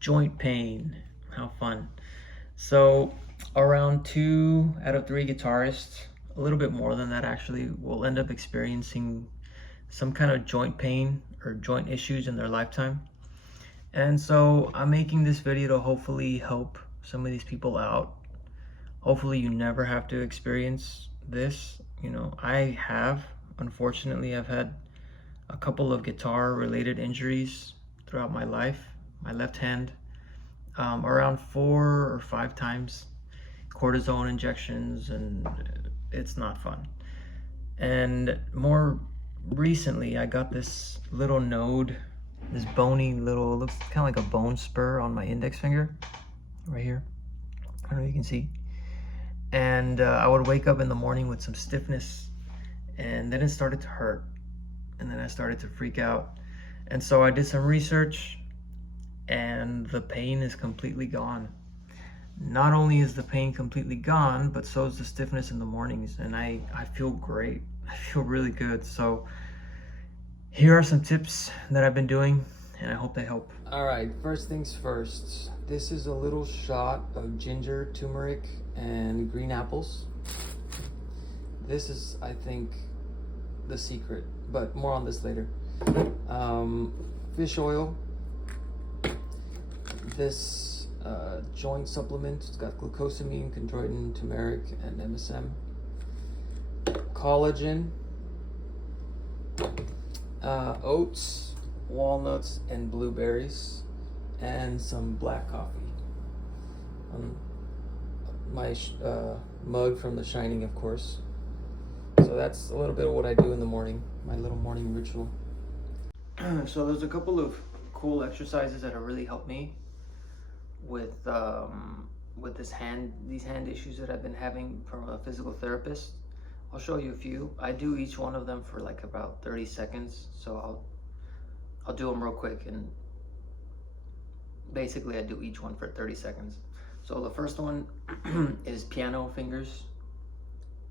joint pain. How fun. So around 2 out of 3 guitarists, a little bit more than that actually, will end up experiencing some kind of joint pain or joint issues in their lifetime. And so I'm making this video to hopefully help some of these people out. Hopefully you never have to experience this. I have, unfortunately, I've had a couple of guitar related injuries throughout my life. My left hand, around 4 or 5 times, cortisone injections, and it's not fun. And more recently, I got this little node, this bony little, looks kind of like a bone spur on my index finger, right here. I don't know if you can see. And I would wake up in the morning with some stiffness, and then it started to hurt, and then I started to freak out. And so I did some research, and the pain is completely gone. Not only is the pain completely gone, but so is the stiffness in the mornings, and I feel great. I feel really good. So here are some tips that I've been doing, and I hope they help. All right, first things first. This is a little shot of ginger, turmeric, and green apples. This is, I think, the secret, but more on this later. Fish oil. This joint supplement, it's got glucosamine, chondroitin, turmeric, and MSM. Collagen. Oats, walnuts, and blueberries, and some black coffee. My mug from The Shining, of course. So that's a little bit of what I do in the morning, my little morning ritual. So there's a couple of cool exercises that have really helped me with these hand issues that I've been having from a physical therapist. I'll show you a few. I do each one of them for like about 30 seconds. So I'll do them real quick, and basically I do each one for 30 seconds. So the first one is piano fingers.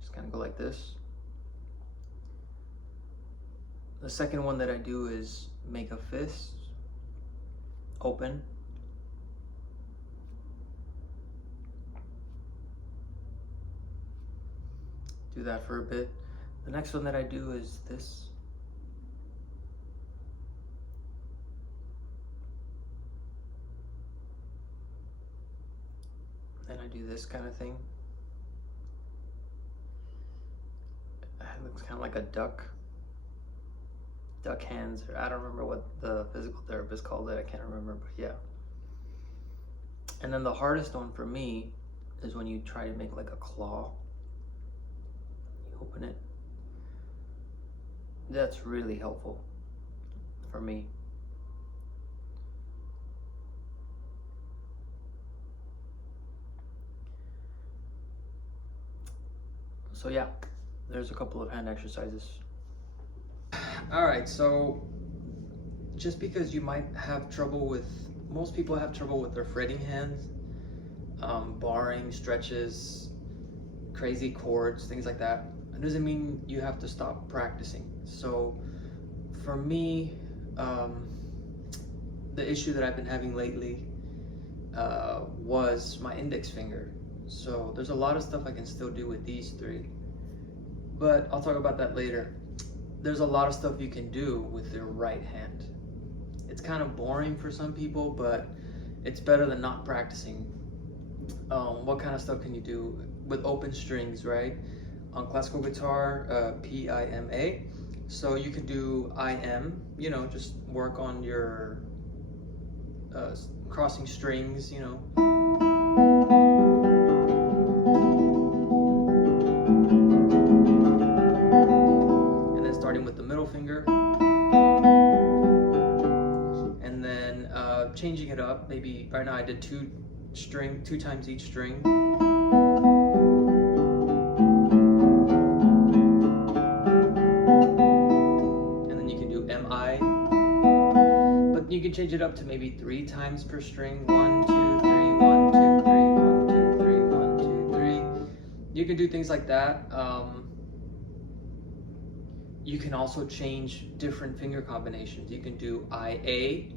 Just kind of go like this. The second one that I do is make a fist, open. Do that for a bit. The next one that I do is this. Then I do this kind of thing. It looks kind of like a duck hands, or I don't remember what the physical therapist called it. I can't remember, but yeah. And then the hardest one for me is when you try to make like a claw. Open it. That's really helpful for me. So yeah, there's a couple of hand exercises. All right, so just because you might have trouble with, most people have trouble with their fretting hands, barring, stretches, crazy chords, things like that. It doesn't mean you have to stop practicing. So for me, the issue that I've been having lately was my index finger. So there's a lot of stuff I can still do with these three, but I'll talk about that later. There's a lot of stuff you can do with your right hand. It's kind of boring for some people, but it's better than not practicing. What kind of stuff can you do with open strings, right? On classical guitar, P-I-M-A. So you can do I-M, just work on your crossing strings, And then starting with the middle finger. And then changing it up. Maybe right now I did two times each string. You can change it up to maybe 3 times per string. 1, 2, 3, 1, 2, 3, 1, 2, 3, 1, 2, 3. You can do things like that. You can also change different finger combinations. You can do IA,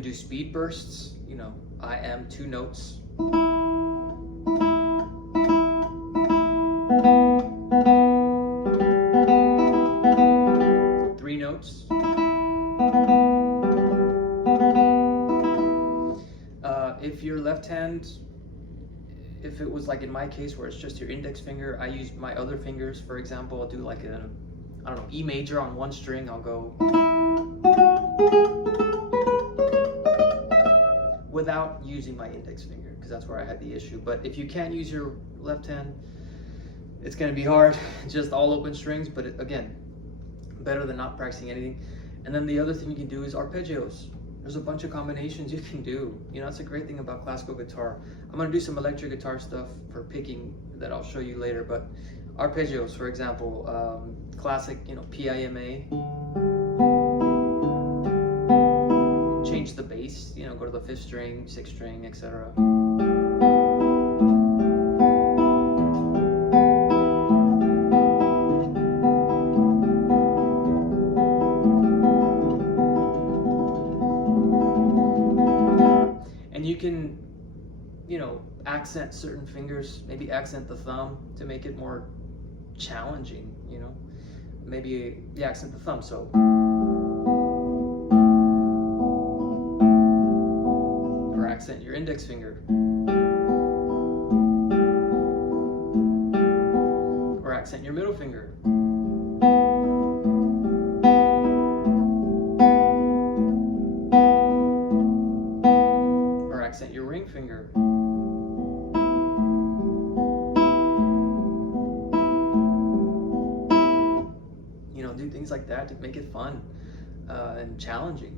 can do speed bursts, you know, I am 2 notes. 3 notes. If your left hand, if it was like in my case where it's just your index finger, I use my other fingers. For example, I'll do like a, I don't know, E major on one string, I'll go without using my index finger, because that's where I had the issue. But if you can't use your left hand, it's going to be hard, just all open strings, but again, better than not practicing anything. And then the other thing you can do is arpeggios. There's a bunch of combinations you can do. You know, that's a great thing about classical guitar. I'm going to do some electric guitar stuff for picking that I'll show you later, but arpeggios, for example, classic, you know, PIMA. Change the bass, you know, go to the 5th string, 6th string, etc. And you can, you know, accent certain fingers, maybe accent the thumb to make it more challenging, you know. Maybe you accent the thumb, so. Or accent your index finger. Or accent your middle finger. Accent your ring finger. You know, do things like that to make it fun and challenging.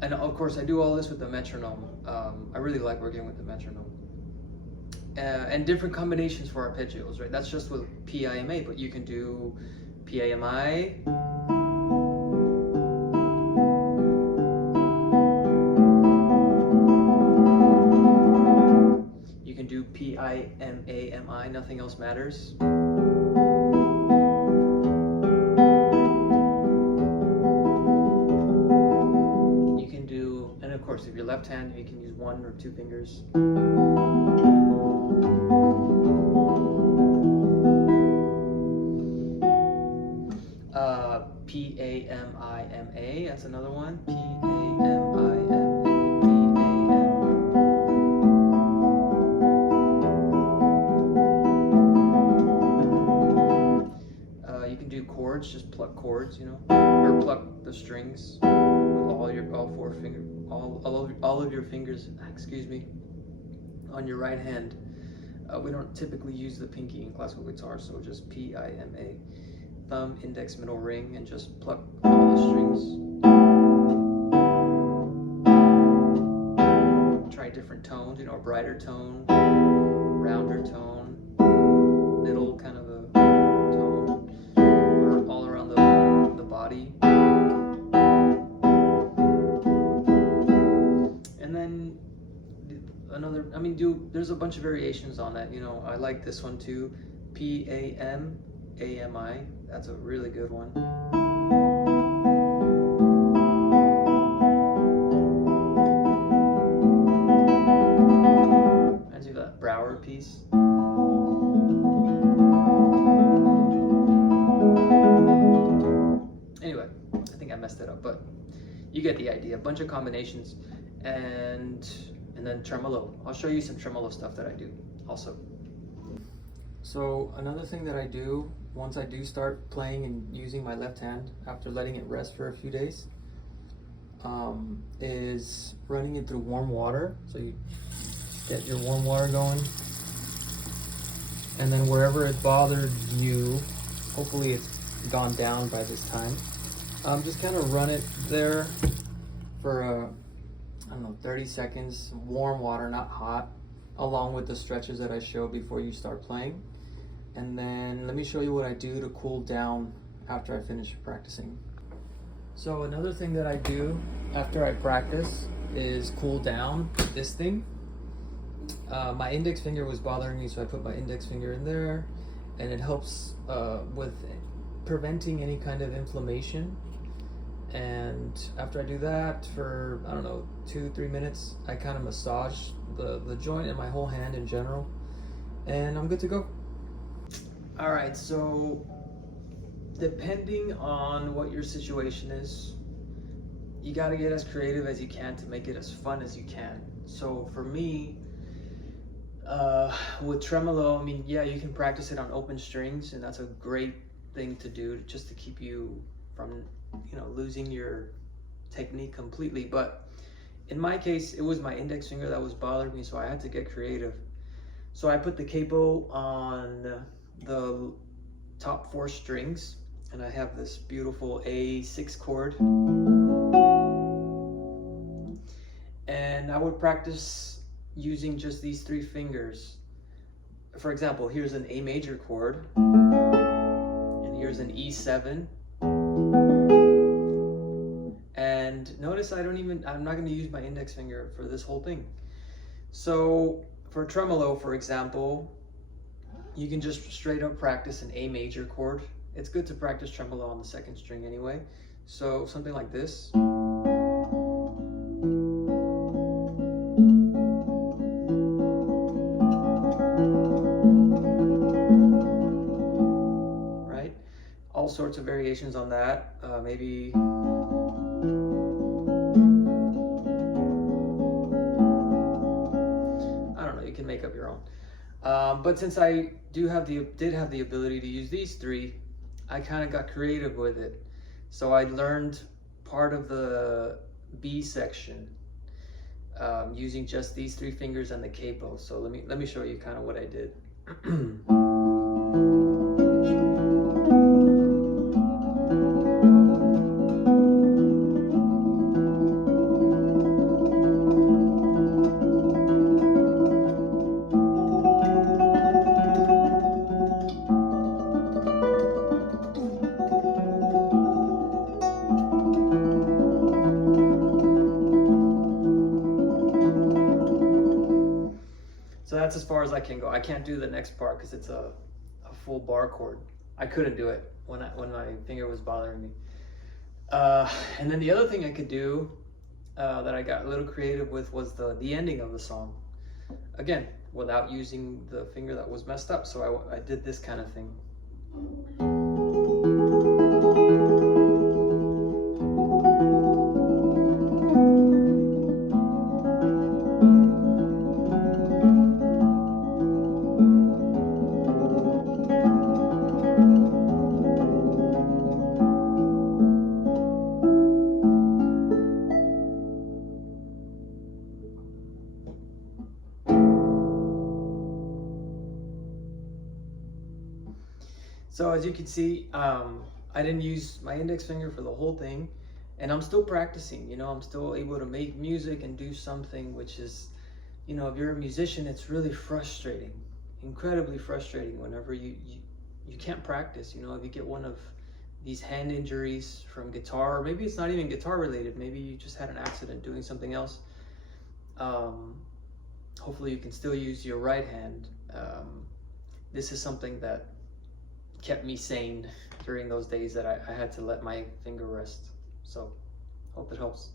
And of course, I do all this with the metronome. I really like working with the metronome. And different combinations for arpeggios, right? That's just with PIMA, but you can do PIMI. PIMAMI, nothing else matters. You can do, and of course, if you're left-handed, you can use 1 or 2 fingers. PAMIMA, that's another one. PAMIMA. Chords, just pluck chords, you know, or pluck the strings with all of your fingers, excuse me, on your right hand. We don't typically use the pinky in classical guitar, so just PIMA, thumb, index, middle, ring, and just pluck all the strings. Try different tones, you know, a brighter tone, rounder tone, middle kind of a tone, or all around the body. And then another, I mean, there's a bunch of variations on that, you know. I like this one too, PAMAMI, that's a really good one. Reminds me of that Broward piece. Anyway, I think I messed it up, but you get the idea. A bunch of combinations, and then tremolo. I'll show you some tremolo stuff that I do also. So another thing that I do once I do start playing and using my left hand after letting it rest for a few days is running it through warm water. So you get your warm water going, and then wherever it bothered you, hopefully it's gone down by this time, just kind of run it there for I don't know, 30 seconds, warm water, not hot, along with the stretches that I showed before you start playing. And then let me show you what I do to cool down after I finish practicing. So another thing that I do after I practice is cool down this thing. My index finger was bothering me, so I put my index finger in there, and it helps with preventing any kind of inflammation And after I do that for, I don't know, 2-3 minutes, I kind of massage the joint and my whole hand in general, and I'm good to go. All right, so depending on what your situation is, you got to get as creative as you can to make it as fun as you can. So for me, with tremolo, I mean, yeah, you can practice it on open strings, and that's a great thing to do just to keep you from, you know, losing your technique completely. But in my case, it was my index finger that was bothering me, so I had to get creative. So I put the capo on the top 4 strings, and I have this beautiful A6 chord. And I would practice using just these 3 fingers. For example, here's an A major chord, and here's an E7. And notice I'm not going to use my index finger for this whole thing. So for tremolo, for example, you can just straight up practice an A major chord. It's good to practice tremolo on the 2nd string anyway. So something like this. Right? All sorts of variations on that. Maybe make up your own. But since I did have the ability to use these 3, I kind of got creative with it. So I learned part of the B section using just these 3 fingers and the capo. So let me show you kind of what I did. So that's as far as I can go. I can't do the next part because it's a full bar chord. I couldn't do it when my finger was bothering me. And then the other thing I could do that I got a little creative with was the ending of the song. Again, without using the finger that was messed up. So I did this kind of thing. So as you can see, I didn't use my index finger for the whole thing, and I'm still practicing, you know, I'm still able to make music and do something, which is, you know, if you're a musician, it's really frustrating, incredibly frustrating whenever you can't practice, you know, if you get one of these hand injuries from guitar, or maybe it's not even guitar related, maybe you just had an accident doing something else. Hopefully you can still use your right hand. This is something that kept me sane during those days that I had to let my finger rest. So, hope it helps.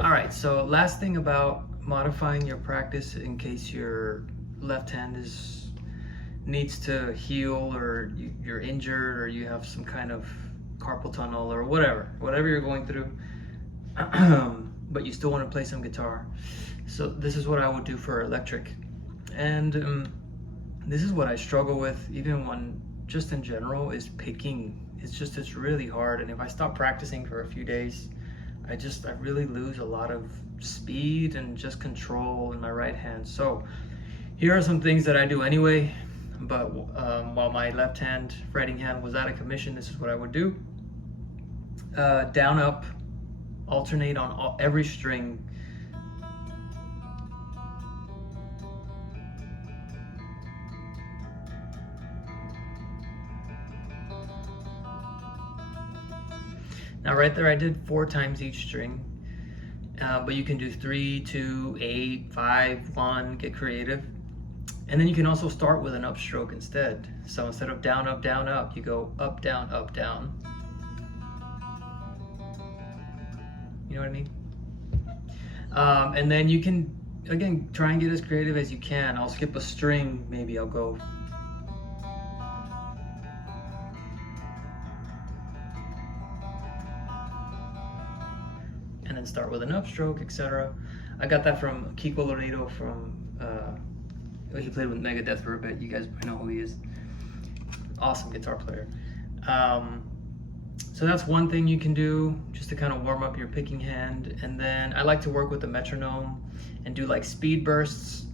All right, so last thing about modifying your practice in case your left hand needs to heal, or you're injured, or you have some kind of carpal tunnel, or whatever you're going through, but you still want to play some guitar. So this is what I would do for electric. And this is what I struggle with, even when just in general, is picking. It's really hard, and if I stop practicing for a few days, I really lose a lot of speed and just control in my right hand. So here are some things that I do anyway, but while my left hand fretting hand was out of commission, this is what I would do. Down, up, alternate on every string. Now right there I did 4 times each string, but you can do 3, 2, 8, 5, 1, get creative. And then you can also start with an upstroke instead. So instead of down, up, you go up, down, up, down. You know what I mean? And then you can, again, try and get as creative as you can. I'll skip a string, maybe I'll go. And then start with an upstroke, etc. I got that from Kiko Laredo from, he played with Megadeth for a bit. You guys might know who he is. Awesome guitar player. So that's one thing you can do just to kind of warm up your picking hand. And then I like to work with the metronome and do like speed bursts.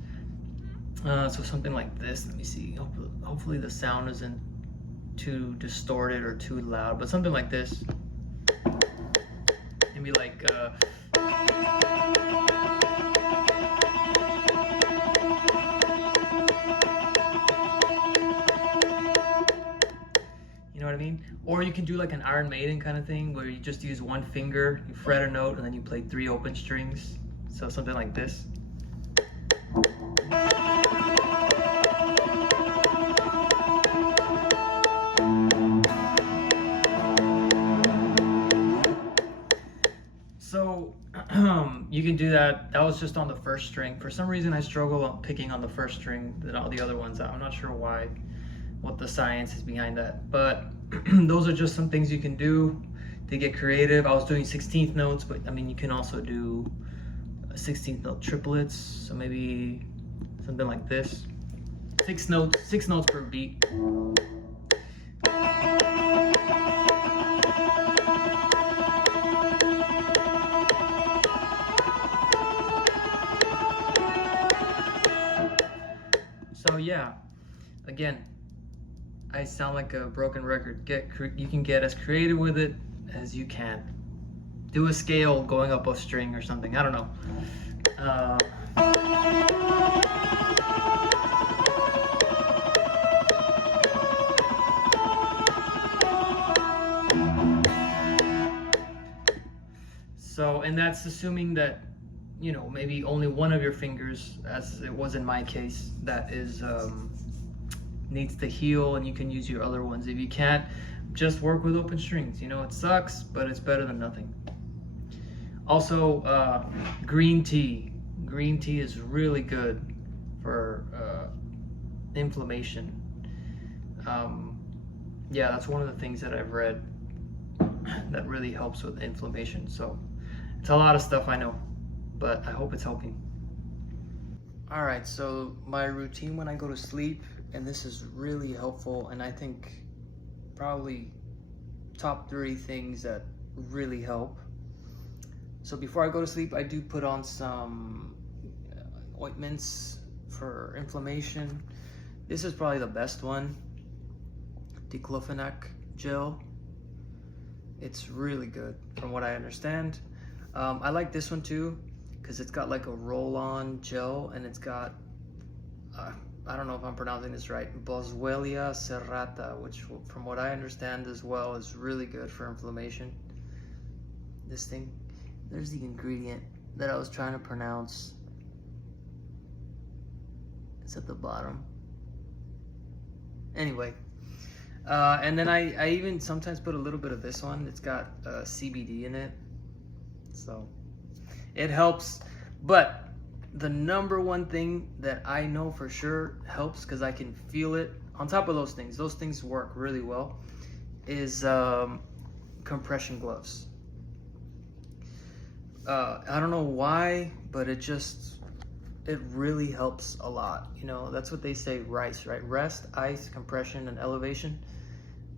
So something like this, let me see. Hopefully the sound isn't too distorted or too loud, but something like this. Maybe like, you know what I mean? Or you can do like an Iron Maiden kind of thing where you just use one finger, you fret a note, and then you play 3 open strings. So something like this. So you can do that. That was just on the first string. For some reason I struggle on picking on the first string than all the other ones. I'm not sure why, what the science is behind that, but those are just some things you can do to get creative. I was doing 16th notes, but I mean you can also do 16th note triplets, so maybe something like this. 6 notes per beat. So yeah, again, I sound like a broken record. You can get as creative with it as you can. Do a scale going up a string or something. I don't know. So, and that's assuming that, you know, maybe only one of your fingers, as it was in my case, that is needs to heal, and you can use your other ones. If you can't, just work with open strings. You know, it sucks, but it's better than nothing. Also, green tea. Green tea is really good for inflammation. Yeah, that's one of the things that I've read that really helps with inflammation. So it's a lot of stuff, I know, but I hope it's helping. All right, so my routine when I go to sleep, and this is really helpful, and I think probably top 3 things that really help. So before I go to sleep, I do put on some ointments for inflammation. This is probably the best one, diclofenac gel. It's really good from what I understand. I like this one too because it's got like a roll-on gel, and it's got I don't know if I'm pronouncing this right, Boswellia serrata, which from what I understand as well is really good for inflammation. This thing, there's the ingredient that I was trying to pronounce. It's at the bottom. Anyway, and then I even sometimes put a little bit of this one. It's got CBD in it, so it helps. But the number one thing that I know for sure helps, because I can feel it, on top of those things work really well, is compression gloves. I don't know why, but it really helps a lot. You know, that's what they say, RICE, right? Rest, ice, compression, and elevation.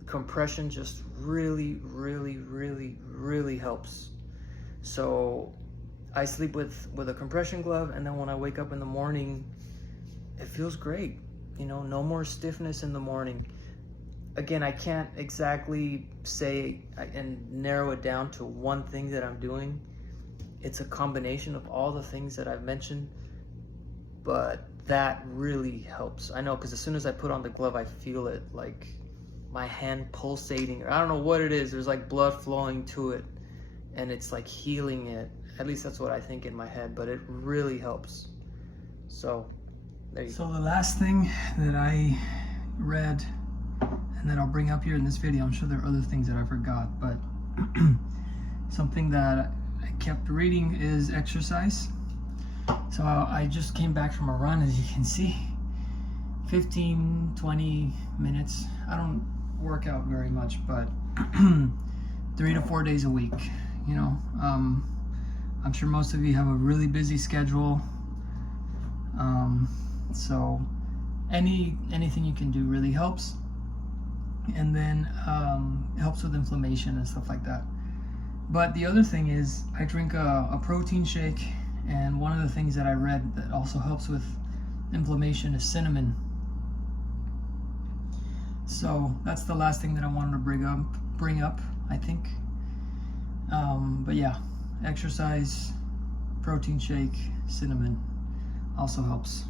Compression just really, really, really, really helps. So I sleep with a compression glove, and then when I wake up in the morning, it feels great. You know, no more stiffness in the morning. Again, I can't exactly say and narrow it down to one thing that I'm doing. It's a combination of all the things that I've mentioned, but that really helps. I know, because as soon as I put on the glove, I feel it, like my hand pulsating. I don't know what it is. There's like blood flowing to it, and it's like healing it. At least that's what I think in my head, but it really helps. So there you go. So the last thing that I read and that I'll bring up here in this video, I'm sure there are other things that I forgot, but something that I kept reading is exercise. So I just came back from a run, as you can see. 15-20 minutes. I don't work out very much, but 3 to 4 days a week, you know. I'm sure most of you have a really busy schedule, so anything you can do really helps. And then it helps with inflammation and stuff like that. But the other thing is, I drink a protein shake, and one of the things that I read that also helps with inflammation is cinnamon. So that's the last thing that I wanted to bring up, I think. But yeah, exercise, protein shake, cinnamon also helps.